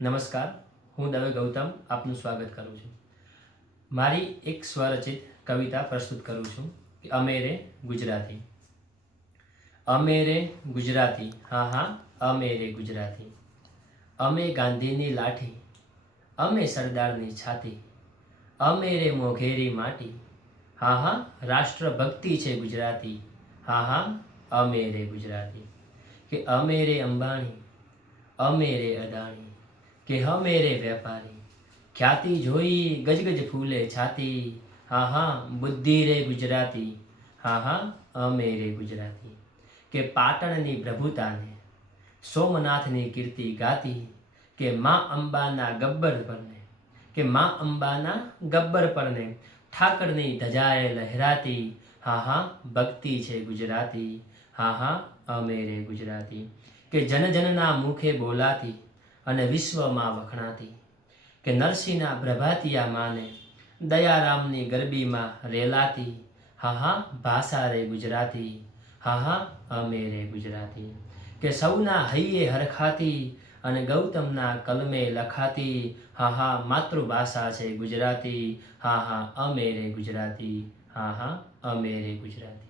નમસ્કાર, હું દવે ગૌતમ આપનું સ્વાગત કરું છું. મારી એક સ્વરચિત કવિતા પ્રસ્તુત કરું છું કે અમે રે ગુજરાતી. અમે રે ગુજરાતી, હા હા અમે રે ગુજરાતી. અમે ગાંધીની લાઠી, અમે સરદારની છાતી. અમે રે મોઘેરી માટી, હા હા રાષ્ટ્રભક્તિ છે ગુજરાતી. હા હા અમે રે ગુજરાતી. કે અમે રે અંબાણી, અમે રે અદાણી, કે અમે રે વેપારી. ખ્યાતિ જોઈ ગજગજ ફૂલે છાતી. હા હા બુદ્ધિ રે ગુજરાતી. હા હા અમે રે ગુજરાતી. કે પાટણની પ્રભુતાને, સોમનાથની કીર્તિ ગાતી. કે માં અંબાના ગબ્બર પરને, કે માં અંબાના ગબ્બર પરને ઠાકરની ધજાએ લહેરાતી. હા હા ભક્તિ છે ગુજરાતી. હા હા અમે રે ગુજરાતી. કે જન જનના મુખે બોલાતી અને વિશ્વમાં વખણાતી. કે નરસિંહના પ્રભાતિયા માને દયારામની ગરબીમાં રેલાતી. હા હા ભાષા રે ગુજરાતી. હા હા અમે રે ગુજરાતી. કે સૌના હૈયે હરખાતી અને ગૌતમના કલમે લખાતી. હા હા માતૃભાષા છે ગુજરાતી. હા હા અમે રે ગુજરાતી. હા હા અમે રે ગુજરાતી.